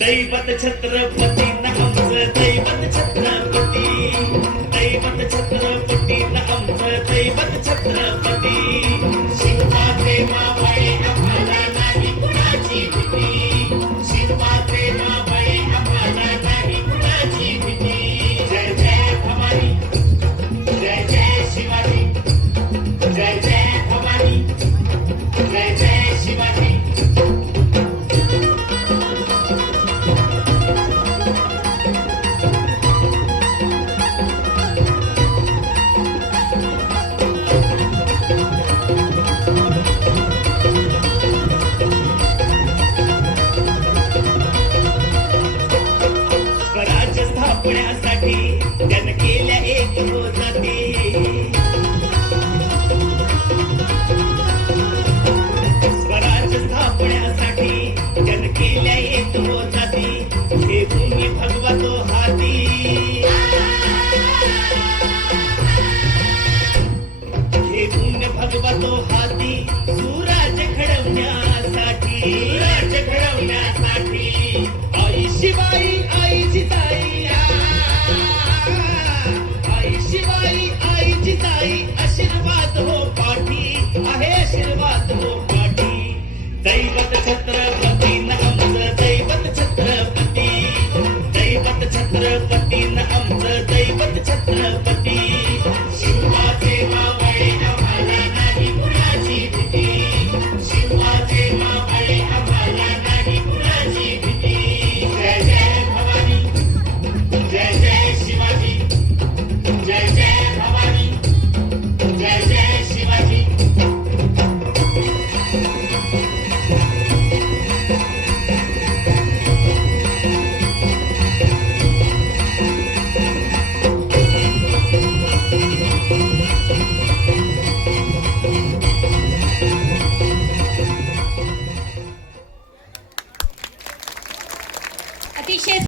दैवत छत्रपती न आमचं दैवत छत्रपती, दैवत छत्रपती न आमचं दैवत छत्रपती. शिवबाचे मावळे आम्हाला नाही कुणाची भीती, शिवबाचे मावळे आम्हाला नाही कुणाची भीती. जय जय भवानी, जय जय शिवाजी, जय जय भवानी, जय जय शिवाजी. स्वराज्य स्थापण्यासाठी त्यानं केल्या एक जाती, स्वराज्य स्थापण्यासाठी त्यानं केल्या एक जाती. हे भूमी भगवा तो हाती, हे भूमी भगवा तो हाती. सुराज्य घडवण्यासाठी, राज्य घडवण्यासाठी